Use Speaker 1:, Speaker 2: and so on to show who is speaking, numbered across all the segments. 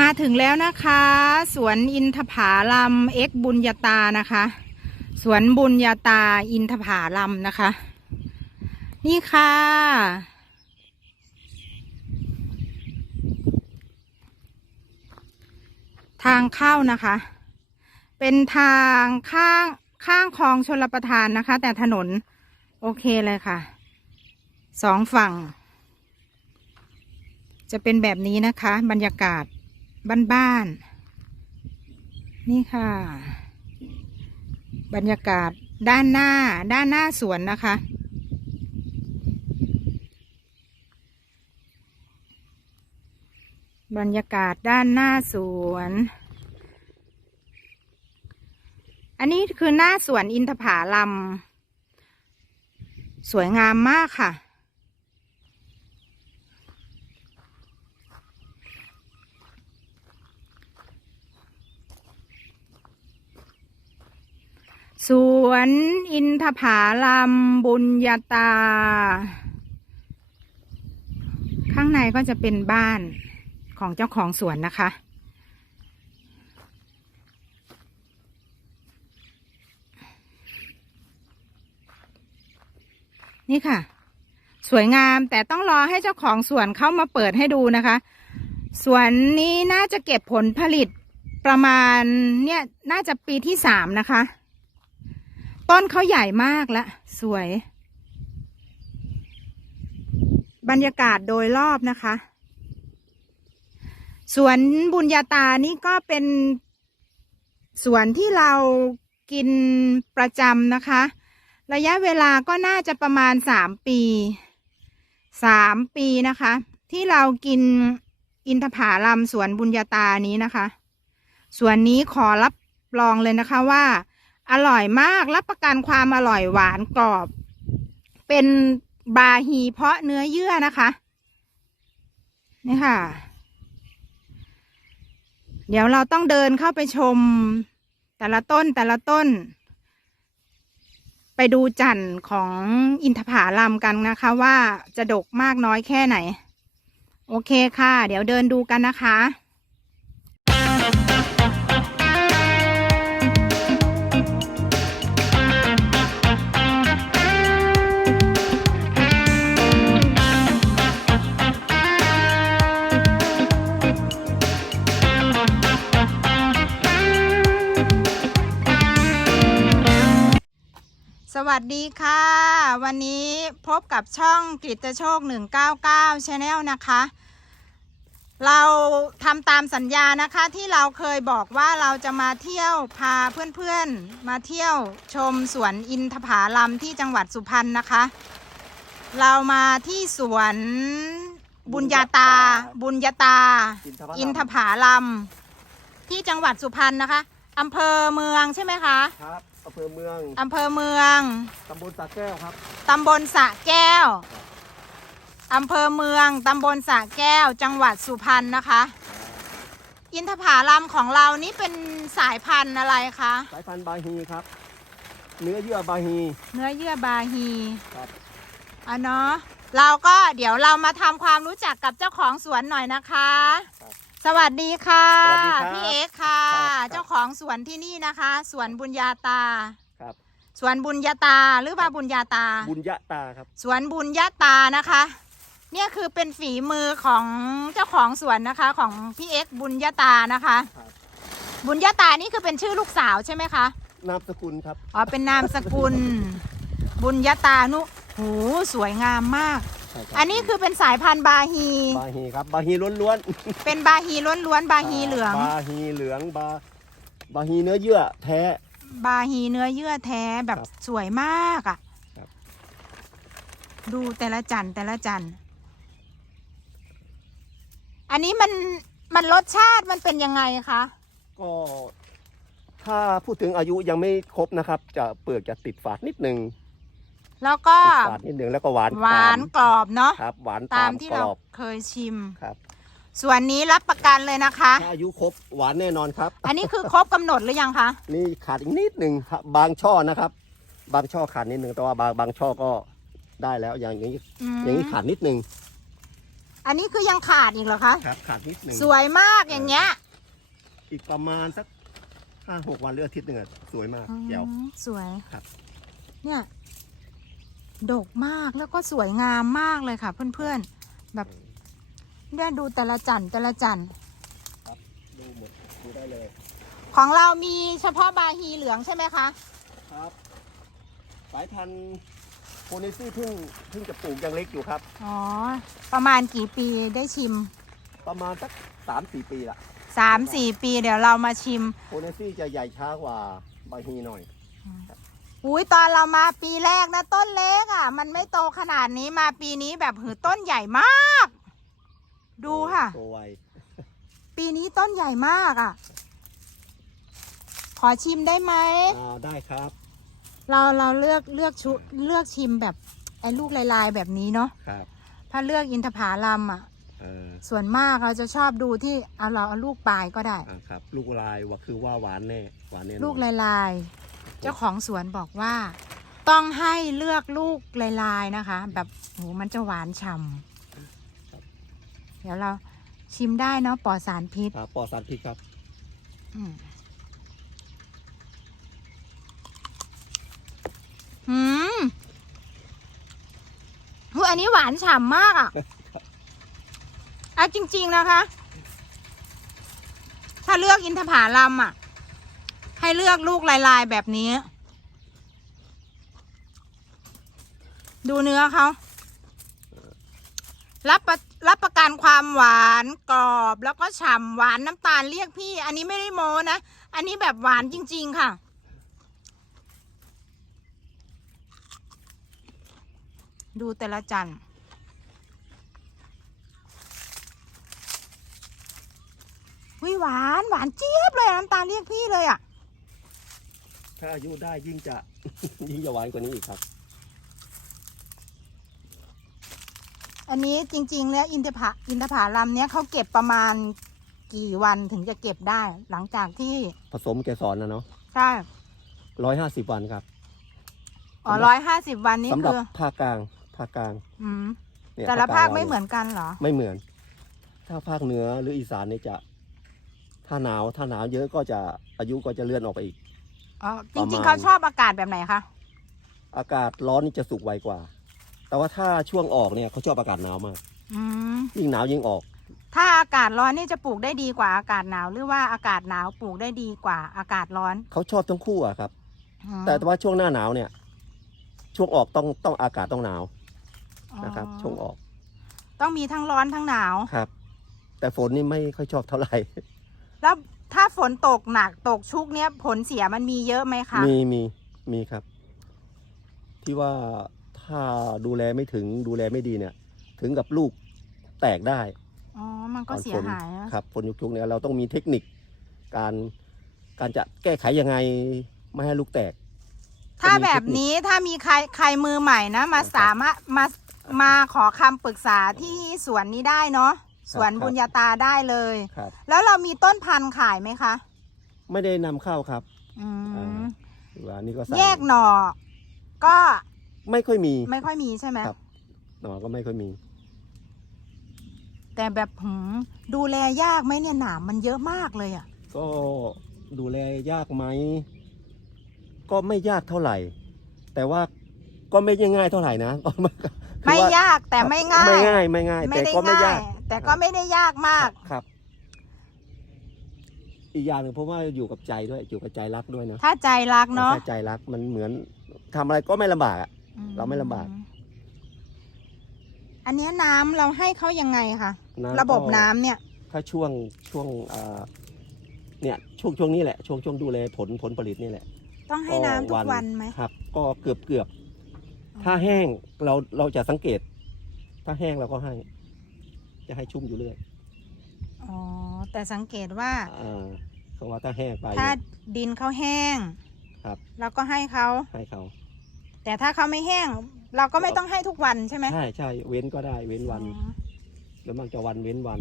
Speaker 1: มาถึงแล้วนะคะ สวนอินทผาลัมเอ็กบุญญาตานะคะ สวนบุญญาตาอินทผาลัมนะคะ นี่ค่ะ ทางเข้านะคะ เป็นทางข้างข้างคลองชลประทานนะคะ แต่ถนนโอเคเลยค่ะ สองฝั่ง จะเป็นแบบนี้นะคะ บรรยากาศ บ้านๆนี่ค่ะ บรรยากาศด้านหน้าด้านหน้าสวนนะคะ บรรยากาศด้านหน้าสวน อันนี้คือหน้าสวนอินทผาลัม สวยงามมากค่ะ สวนอินทผาลัมบุญญาตา ข้างในก็จะเป็นบ้านของเจ้าของสวนนะคะ นี่ค่ะ สวยงามแต่ต้องรอให้เจ้าของสวนเข้ามาเปิดให้ดูนะคะ สวนนี้น่าจะเก็บผลผลิตประมาณเนี่ยน่าจะปีที่สามนะคะ ต้นเขาใหญ่มากและสวย บรรยากาศโดยรอบนะคะสวนบุญญาตานี่ก็เป็นสวนที่เรากินประจำนะคะ ระยะเวลาก็น่าจะประมาณสามปีสามปีนะคะ ที่เรากินอินทผาลัมสวนบุญญาตานี้นะคะ สวนนี้ขอรับรองเลยนะคะว่า อร่อยมากรับประกันความอร่อยหวานกรอบ เป็นบาฮีเพาะเนื้อเยื่อนะคะนี่ค่ะ เดี๋ยวเราต้องเดินเข้าไปชม แต่ละต้นแต่ละต้น ไปดูจันทร์ของอินทผาลัมกันนะคะว่าจะดกมากน้อยแค่ไหน โอเคค่ะ เดี๋ยวเดินดูกันนะคะ วัสดีค่ะ วันนี้พบกับช่องกฤตโชค 199 Channel นะคะ เราทำตามสัญญานะคะที่เราเคยบอกว่าเราจะมาเที่ยวพาเพื่อนๆ มาเที่ยวชมสวนอินทผาลัมที่จังหวัดสุพรรณนะคะ เรามาที่สวนบุญญาตา บุญญาตา อินทผาลัมที่จังหวัดสุพรรณนะคะอำเภอเมืองใช่ไหมคะ
Speaker 2: ครับ อำเภอเมือง
Speaker 1: อำเภอเมือง
Speaker 2: ตำบลสระแก้วครับ
Speaker 1: ตำบลสระแก้ว อำเภอเมือง ตำบลสระแก้ว จังหวัดสุพรรณนะคะ อินทผาลัมของเรานี่เป็นสายพันธุ์อะไรคะ
Speaker 2: สายพันธุ์บาฮีครับ เนื้อเยื่อบาฮี
Speaker 1: เนื้อเยื่อบาฮี
Speaker 2: ครับ
Speaker 1: อะเนาะ เราก็เดี๋ยวเรามาทำความรู้จักกับเจ้าของสวนหน่อยนะคะ
Speaker 2: ครับ
Speaker 1: สวัสดีค่ะ
Speaker 2: สวัสดีครับ
Speaker 1: พี่เอกค่ะ
Speaker 2: ครับ
Speaker 1: เจ้าของสวนที่นี่นะคะ สวนบุญญาตา
Speaker 2: ครับ
Speaker 1: สวนบุญญาตาหรือว่าบุญญาตา
Speaker 2: บุญยะตาครับ
Speaker 1: สวนบุญยะตานะคะ เนี่ยคือเป็นฝีมือของเจ้าของสวนนะคะของพี่เอ็กซ์บุญยะตานะคะ
Speaker 2: ครับ
Speaker 1: บุญยะตานี่คือเป็นชื่อลูกสาวใช่ไหมคะ
Speaker 2: นามสกุลครับ
Speaker 1: อ๋อเป็นนามสกุล บุญยะตานุ หู สวยงามมาก
Speaker 2: ใช่ครับ
Speaker 1: อันนี้คือเป็นสายพันธุ์บาฮี
Speaker 2: บาฮีครับบาฮีล้วน
Speaker 1: เป็นบาฮีล้วนๆ
Speaker 2: ๆ
Speaker 1: บาฮีเหลือง
Speaker 2: บาฮีเหลืองบาบาฮีเนื้อเยื่อแท้
Speaker 1: บาฮีเนื้อเยื่อแท้แบบ
Speaker 2: ครับ
Speaker 1: สวยมากอะ่ะ
Speaker 2: ครับ
Speaker 1: ดูแต่ละจันทร์แต่ละจันทร์อันนี้มันมันรสชาติมันเป็นยังไงคะ
Speaker 2: ก็ถ้าพูดถึงอายุยังไม่ครบนะครับ จะเปลือกจะติดฝาดนิดนึง
Speaker 1: แล้วก็
Speaker 2: ติดฝาดนิดนึงแล้วก็หวาน
Speaker 1: หวาน
Speaker 2: ต
Speaker 1: กรอบเนาะ
Speaker 2: ครับหวาน
Speaker 1: ตา
Speaker 2: ตามม
Speaker 1: ที่
Speaker 2: กร
Speaker 1: เรา
Speaker 2: อบ
Speaker 1: เคยชิม
Speaker 2: ครับ
Speaker 1: ส่วนนี้รับประกันเลยนะคะ
Speaker 2: ถ้าอายุครบหวานแน่นอนครับ
Speaker 1: อันนี้คือครบกำหนดหรือยังคะ
Speaker 2: นี่ขาดอีกนิดหนึ่งครับบางช่อนะครับ บางช่อขาดนิดหนึ่งแต่ว่าบางบางช่อก็ได้แล้วอย่างนี้
Speaker 1: อืม
Speaker 2: อย่างนี้ขาดนิดหนึ่ง
Speaker 1: อันนี้คือยังขาดอีกเหรอคะ
Speaker 2: ครับขาดนิดหนึ่ง
Speaker 1: สวยมากอย่างเงี้ย
Speaker 2: อีกประมาณสักห้าหกวันหรืออาทิตย์หนึ่งอะสวยมากแจ๋ว
Speaker 1: อืมสวย
Speaker 2: ครับ
Speaker 1: เนี่ย ดกมากแล้วก็สวยงามมากเลยค่ะ เพื่อนๆ แบบเนี่ยดูแต่ละจันทร์แต่ละจันทร์
Speaker 2: ดูหมดดูได้เลย
Speaker 1: ของเรามีเฉพาะบาฮีเหลืองใช่ไหมคะ
Speaker 2: ครับ สายพันธุ์โพนิซี่เพิ่งเพิ่งจะปลูกยังเล็กอยู่ครับ
Speaker 1: อ๋อ ประมาณกี่ปีได้ชิม
Speaker 2: ประมาณสักสามสี่ปีละ
Speaker 1: สามสี่ปีเดี๋ยวเรามาชิม
Speaker 2: โพนิซี่จะใหญ่ช้ากว่าใบฮีหน่อย
Speaker 1: อุ้ยตอนเรามาปีแรกนะต้นเล็กอะ มันไม่โตขนาดนี้มาปีนี้แบบหือต้นใหญ่มาก ดูค่ะ
Speaker 2: โตไว
Speaker 1: ปีนี้ต้นใหญ่มากอะ ขอชิมได้ไหม
Speaker 2: อ่าได้ครับ
Speaker 1: เราเราเลือกเลือกชุเลือกชิมแบบไอ้ลูกลายๆแบบนี้เนาะ
Speaker 2: ครับ
Speaker 1: ถ้าเลือกอินทผลัมอะ
Speaker 2: เออ
Speaker 1: ส่วนมากเราจะชอบดูที่เอาเราเอาลูกปลายก็ได้
Speaker 2: อ่าครับ ลูกลายว่าคือว่าหวานแน่หวานแน่นอน
Speaker 1: ลูกลายๆ เจ้าของสวนบอกว่า ต้องให้เลือกลูกลายๆนะคะ แบบโหมันจะหวานฉ่ำเดี๋ยวเราชิมได้เนาะปลอดสารพิษ
Speaker 2: ครับปลอดสารพิษครับ
Speaker 1: อืมอืมหูอันนี้หวานฉ่ำมากอะอะจริง ๆนะคะ ถ้าเลือกอินทผลัมอะ ให้เลือกลูกลายๆแบบนี้ ดูเนื้อเขารับประรับประกันความหวานกรอบแล้วก็ฉ่ำหวานน้ำตาลเรียกพี่ อันนี้ไม่ได้โม้นะ อันนี้แบบหวานจริง ๆ ค่ะ ดูแต่ละจันวิหวานหวานเจี๊ยบเลยน้ำตาลเรียกพี่เลยอะ
Speaker 2: ถ้าอายุได้ยิ่งจะ ยิ่งจะหวานกว่านี้อีกครับ
Speaker 1: อันนี้จริง ๆ แล้วอินทผะอินทผลัมเนี้ยเขาเก็บประมาณกี่วันถึงจะเก็บได้ หลังจากที่
Speaker 2: ผสมเกสรนะเนาะ
Speaker 1: ใช่
Speaker 2: ร้อยห้าสิบวันครับ
Speaker 1: อ๋อร้อยห้าสิบวันนี้
Speaker 2: สำหรับ
Speaker 1: คือ
Speaker 2: ภาคกลางภาคกลาง
Speaker 1: อืม
Speaker 2: เนี่ย
Speaker 1: แต่ละภาคไม่
Speaker 2: ร้ย
Speaker 1: เหมือนกันเหรอ
Speaker 2: ไม่เหมือน ถ้าภาคเหนือหรืออีสานเนี่ยจะ ถ้าหนาวถ้าหนาวเยอะก็จะอายุก็จะเลื่อนออกไปอีก
Speaker 1: อ๋อจ
Speaker 2: ประมาณ
Speaker 1: ริงๆ เขาชอบอากาศแบบไหนคะ
Speaker 2: อากาศร้อนนี่จะสุกไวกว่า แต่ว่าถ้าช่วงออกเนี่ยเขาชอบอากาศหนาวมาก
Speaker 1: อืม
Speaker 2: ยิ่งหนาวยิ่งออก
Speaker 1: ถ้าอากาศร้อนนี่จะปลูกได้ดีกว่าอากาศหนาว หรือว่าอากาศหนาวปลูกได้ดีกว่าอากาศร้อน
Speaker 2: เขาชอบทั้งคู่อะครับ
Speaker 1: อืม
Speaker 2: แต่ว่าช่วงหน้าหนาวเนี่ย ช่วงออกต้องต้องอากาศต้องหนาว
Speaker 1: อ๋อ
Speaker 2: นะครับ ช่วงออก
Speaker 1: ต้องมีทั้งร้อนทั้งหนาว
Speaker 2: ครับ แต่ฝนนี่ไม่ค่อยชอบเท่าไหร่
Speaker 1: แล้ว ถ้าฝนตกหนักตกชุกเนี้ยผลเสียมันมีเยอะไหมคะ
Speaker 2: มีมีมีครับ ที่ว่าถ้าดูแลไม่ถึงดูแลไม่ดีเนี่ย ถึงกับลูกแตกได้
Speaker 1: อ๋อ มันก็
Speaker 2: ตอน
Speaker 1: เสีย
Speaker 2: ฝน
Speaker 1: หายอะ
Speaker 2: ครับฝนยุคชุกเนี่ยเราต้องมีเทคนิคการการจะแก้ไขยังไงไม่ให้ลูกแตก
Speaker 1: ถ้า
Speaker 2: จะมี
Speaker 1: แบบ
Speaker 2: เทคนิค
Speaker 1: นี้ถ้ามีใครใครมือใหม่นะ มา
Speaker 2: ครับ
Speaker 1: สามารถมามาขอคำปรึกษาที่สวนนี้ได้เนาะ สวน
Speaker 2: ครับ
Speaker 1: บุญญาตาได้เลย
Speaker 2: ครับ
Speaker 1: แล้วเรามีต้นพันธุ์ขายไหมคะ
Speaker 2: ไม่ได้นำเข้าครับ
Speaker 1: อื
Speaker 2: อ่
Speaker 1: มา
Speaker 2: หรือว่านี่ก็สั่ง
Speaker 1: แยกหน่อ ก็
Speaker 2: ไม่ค่อยมี
Speaker 1: ไม่ค่อยมีใช่ไหม
Speaker 2: ครับ หนอก็ไม่ค่อยมี
Speaker 1: แต่แบบหืมดูแลยากไหมเนี่ยหนามมันเยอะมากเลยอะ่ะ
Speaker 2: ก็ดูแลยากไหม ก็ไม่ยากเท่าไหร่ แต่ว่าก็ไม่ง่ายเท่าไหร่นะก็คือ
Speaker 1: ไม่
Speaker 2: ว่ายา
Speaker 1: กแต่ไม่ง่าย
Speaker 2: ไม่ง่ายไม่ง่าย
Speaker 1: ไม่
Speaker 2: แต่
Speaker 1: ได้
Speaker 2: ก็ไม่
Speaker 1: ง่าย
Speaker 2: ยาก
Speaker 1: แต่ก็ไม่ได้ยากมาก
Speaker 2: ครับ อีกอย่างหนึ่งเพราะว่าอยู่กับใจด้วยอยู่กับใจรักด้วยนะ
Speaker 1: ถ้าใจรักเนาะ
Speaker 2: ถ้าใจรักมันเหมือนทำอะไรก็ไม่ลำบากอะเราไม่ลำบาก
Speaker 1: อันเนี้ยน้ำเราให้เขายังไงคะ
Speaker 2: น้
Speaker 1: ระบบน้ำเนี่ย
Speaker 2: ถ้าช่วงช่วงอ่าเนี่ยช่วงช่วงนี้แหละช่วงช่วงดูแลผลผลผลิตนี่แหละ
Speaker 1: ต้องให้น้ำทุกวันไหม
Speaker 2: ครับ ก็เกือบเกือบถ้าแห้งเราเราจะสังเกต ถ้าแห้งเราก็ให้ จะให้ชุ่มอยู่เรื่อย
Speaker 1: อ๋อแต่สังเกตว่า
Speaker 2: อ่าเพราะว่าถ้าแห้งไป
Speaker 1: ถ้า
Speaker 2: เนี่ย
Speaker 1: ดินเขาแห้ง
Speaker 2: ครับ
Speaker 1: เราก็ให้เขา
Speaker 2: ให้เขา
Speaker 1: แต่ถ้าเขาไม่แห้ง เราก็ไม่ต้องให้ทุกวันใช่ไหม
Speaker 2: ใช่ใช่เว้นก็ได้เว้นวัน
Speaker 1: อ๋อ
Speaker 2: แล้วมักจะวันเว้นวัน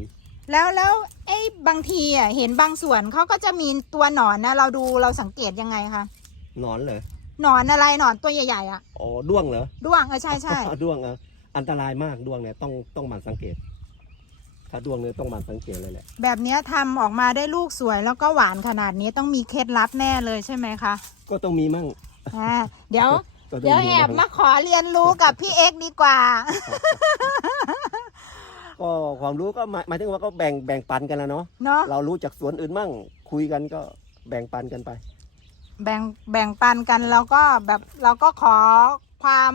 Speaker 1: แล้วแล้วไอ้บางทีอะเห็นบางส่วนเขาก็จะมีตัวหนอนนะเราดูเราสังเกตยังไงคะ
Speaker 2: หนอนเลย
Speaker 1: หนอนอะไรหนอนตัวใหญ่ๆอะ
Speaker 2: อ๋อด้วงเหรอ
Speaker 1: ด้วงเออใช่ใช่
Speaker 2: ด้วงอะอันตรายมากด้วงเนี่ยต้องต้องหมั่นสังเกต ถ้าดวงเนี่ยต้องหมันสังเกตเลยแหละ
Speaker 1: แบบเนี้ยทำออกมาได้ลูกสวยแล้วก็หวานขนาดนี้ต้องมีเคล็ดลับแน่เลยใช่ไหมคะ
Speaker 2: ก็ต้องมีมั่ง
Speaker 1: อ่าเดี๋ยว
Speaker 2: ก็ต้อง
Speaker 1: เดี๋ยว
Speaker 2: มี
Speaker 1: แอบ
Speaker 2: มั่ง
Speaker 1: มาขอเรียนรู้กับพี่เอ็กซ์ดีกว่า
Speaker 2: ก็ความรู้ก็หมายหมายถึงว่าก็แบ่งแบ่งปันกันแล้วเนาะ
Speaker 1: เนาะ
Speaker 2: เรารู้จากสวนอื่นมั่ง คุยกันก็แบ่งปันกันไป
Speaker 1: แบ่งแบ่งปันกันแล้วก็แบบเราก็ขอความ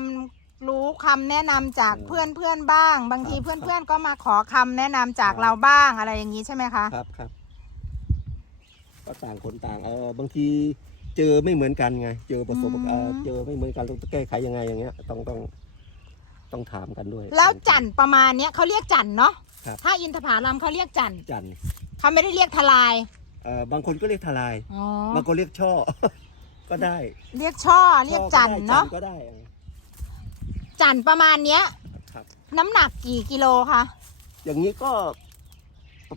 Speaker 1: รู้คำแนะนำจาก
Speaker 2: อืม
Speaker 1: เพื่อนเพื่อนบ้าง บางที
Speaker 2: ครับ
Speaker 1: เพื่อนเพื่อนก็มาขอคำแนะนำจาก
Speaker 2: ครับ
Speaker 1: เราบ้างอะไรอย่างนี้ใช่ไหมคะ
Speaker 2: ครับครับก็ต่างคนต่างเออบางทีเจอไม่เหมือนกันไง เจอประสบ
Speaker 1: อืม
Speaker 2: เอ่อเจอไม่เหมือนกันต้องแก้ไขยังไงอย่างเงี้ย ต้องต้องต้องถามกันด้วย
Speaker 1: แล้วจันทร์ประมาณเนี้ยเขาเรียกจันทร์เนาะ
Speaker 2: ครับ
Speaker 1: ถ้าอินทผลัมเขาเรียกจันทร์
Speaker 2: จันทร์
Speaker 1: เขาไม่ได้เรียกทลาย
Speaker 2: เอ่อบางคนก็เรียกทลาย
Speaker 1: อ๋อ
Speaker 2: บางคนเรียกช่อ ก็ได้
Speaker 1: เรียกช่อเรียกจันทร์เนาะ
Speaker 2: ก็ได้
Speaker 1: จันทร์ประมาณเนี้ย
Speaker 2: ครับ
Speaker 1: น้ำหนักกี่กิโลคะ
Speaker 2: อย่างนี้ก็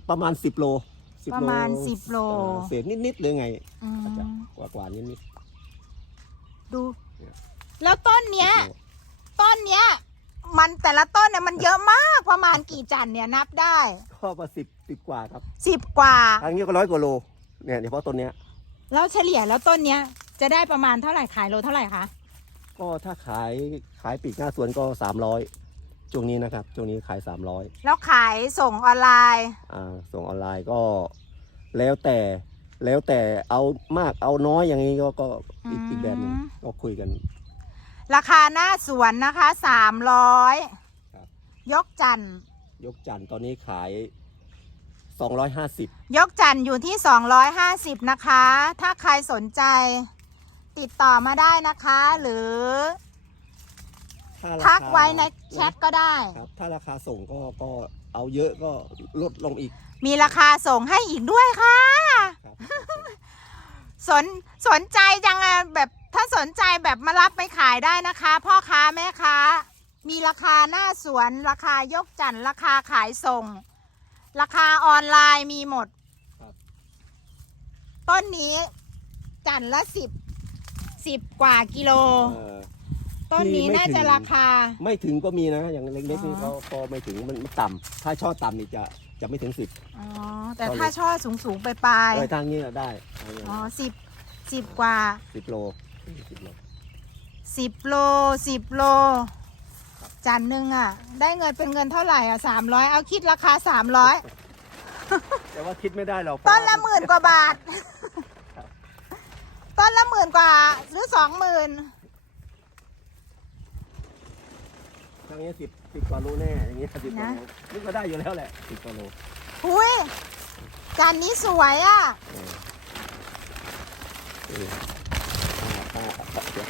Speaker 2: ประมาณสิบโล10
Speaker 1: ประมาณ10โล
Speaker 2: เอ่อเศษนิดๆหรือไง
Speaker 1: อืม
Speaker 2: อาจจะกว่ากว่านิด
Speaker 1: ดู
Speaker 2: เนี่ย
Speaker 1: แล้วต้น
Speaker 2: ๆ
Speaker 1: เนี้ย
Speaker 2: 10โล
Speaker 1: ต้นเนี้ย มันแต่ละต้นเนี่ยมันเยอะมากประมาณกี่จันทร์เนี่ยนับได้
Speaker 2: ก็ประสิบสิบกว่าครับ
Speaker 1: สิบกว่า
Speaker 2: ทางนี้ก็ร้อยกว่าโลเนี่ยเฉพาะต้นเนี้ย
Speaker 1: แล้วเฉลี่ยแล้วต้นเนี้ยจะได้ประมาณเท่าไหร่ขายโลเท่าไหร่คะ
Speaker 2: ก็ถ้าขายขายปีกหน้าสวนก็สามร้อยช่วงนี้นะครับช่วงนี้ขายสามร้อย
Speaker 1: แล้วขายส่งออนไลน์
Speaker 2: อ่าส่งออนไลน์ก็แล้วแต่แล้วแต่เอามากเอาน้อยอย่างนี้ก็ก็อีกอีกแบบหนึงก็คุยกัน
Speaker 1: ราคาหน้าสวนนะคะสามร้อย
Speaker 2: ครับ
Speaker 1: ยกจันทร์
Speaker 2: ยกจันทร์ตอนนี้ขายสองร้อยห้าสิบ
Speaker 1: ยกจันทร์อยู่ที่ 250 นะคะ ถ้าใครสนใจ ติดต่อมาได้นะคะ หรือทักไว้ในแชทก็ได้
Speaker 2: ครับ ถ้าราคาส่งก็ก็เอาเยอะก็ลดลงอีก
Speaker 1: มีราคาส่งให้อีกด้วยค่ะ
Speaker 2: ครับ
Speaker 1: สนสนใจจังอะแบบถ้าสนใจแบบมารับไปขายได้นะคะ พ่อค้าแม่ค้า มีราคาหน้าสวน ราคายกจันทร์ราคาขายส่ง ราคาออนไลน์มีหมด
Speaker 2: ครับ
Speaker 1: ต้นนี้จันทร์ละสิบ สิบกว่ากิโล
Speaker 2: เอ่อ
Speaker 1: ต้นนี้
Speaker 2: ที่ไม่
Speaker 1: น่าจะ
Speaker 2: ถึง
Speaker 1: ราคา
Speaker 2: ไม่ถึงก็มีนะ อย่างเล็กๆนี่
Speaker 1: อ๋อ
Speaker 2: ก็ก็ไม่ถึงมันมันต่ำถ้าช่อต่ำนี่จะจะไม่ถึงสิบ
Speaker 1: อ๋อแต่
Speaker 2: ต้นเล็ก
Speaker 1: ถ้าช่อสูงสูงๆไปปลาย
Speaker 2: เออทางนี้ได้ทางนี้
Speaker 1: ๆอ๋อสิบสิบกว่า
Speaker 2: สิบโลสิบโล
Speaker 1: สิบโลสิบโลจันหนึ่งอะ ได้เงินเป็นเงินเท่าไหร่อะสามร้อยเอาคิดราคาสามร้อย
Speaker 2: แต่ว่าคิดไม่ได้หรอก
Speaker 1: ต้นละหมื่นกว่าบาท
Speaker 2: ครับ
Speaker 1: ต้นละหมื่นกว่า หรือสองหมื่น
Speaker 2: ทางนี้สิบสิบกว่าโลแน่อย่างเงี้ยสิบกว่าโลนี่ก็ได้อยู่แล้วแหละสิบกว่าโล
Speaker 1: อุ้ยจันนี้สวยอะ
Speaker 2: เออเอออ่าอ่าอ่าเดี๋ยว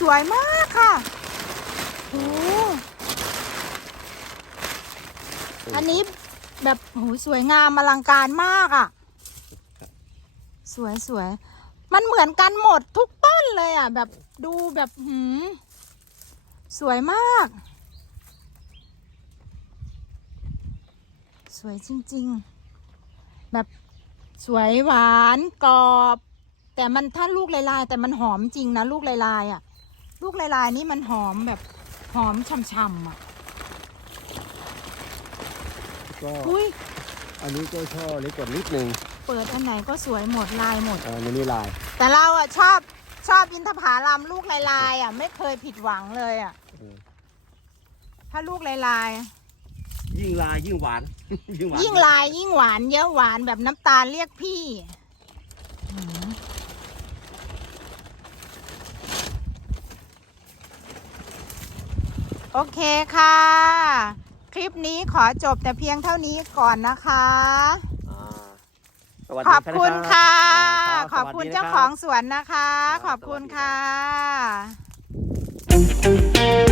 Speaker 1: สวยมากค่ะโอ้อันนี้แบบโหสวยงามอลังการมากอะ สวยสวย มันเหมือนกันหมดทุกต้นเลยอะ แบบดูแบบหืมสวยมาก สวยจริง ๆ แบบสวยหวานกรอบ แต่มันถ้าลูกลายๆแต่มันหอมจริงนะ ลูกลายๆอะ ลูกลายๆนี่มันหอมแบบหอมช่ำๆอะ
Speaker 2: ก็
Speaker 1: อุ้ย
Speaker 2: อันนี้ก็ช่อเล็กกว่านิดนึง
Speaker 1: เปิดอันไหนก็สวยหมดลายหมด
Speaker 2: อ่าอันนี้ลาย
Speaker 1: แต่เราอะชอบชอบอินทผลัมลูกลายๆอะ ไม่เคยผิดหวังเลยอะ
Speaker 2: เออ
Speaker 1: ถ้าลูกลาย
Speaker 2: ยิ่งลายยิ่งหวาน ยิ่งหวาน
Speaker 1: ๆยิ่งลายยิ่งหวานเยอะหวานแบบน้ำตาลเรียกพี่หืมโอเคค่ะ คลิปนี้ขอจบแต่เพียงเท่านี้ก่อนนะคะ
Speaker 2: อ่า สวัส
Speaker 1: ข
Speaker 2: ดี
Speaker 1: อบคุณค่ะ
Speaker 2: รับ
Speaker 1: ขอบคุณ
Speaker 2: สวัสดีนะ
Speaker 1: เจ้า
Speaker 2: รับ
Speaker 1: ของสวนนะคะ
Speaker 2: ครับ
Speaker 1: ขอบคุณ
Speaker 2: สวัสดีครั
Speaker 1: ค่ะ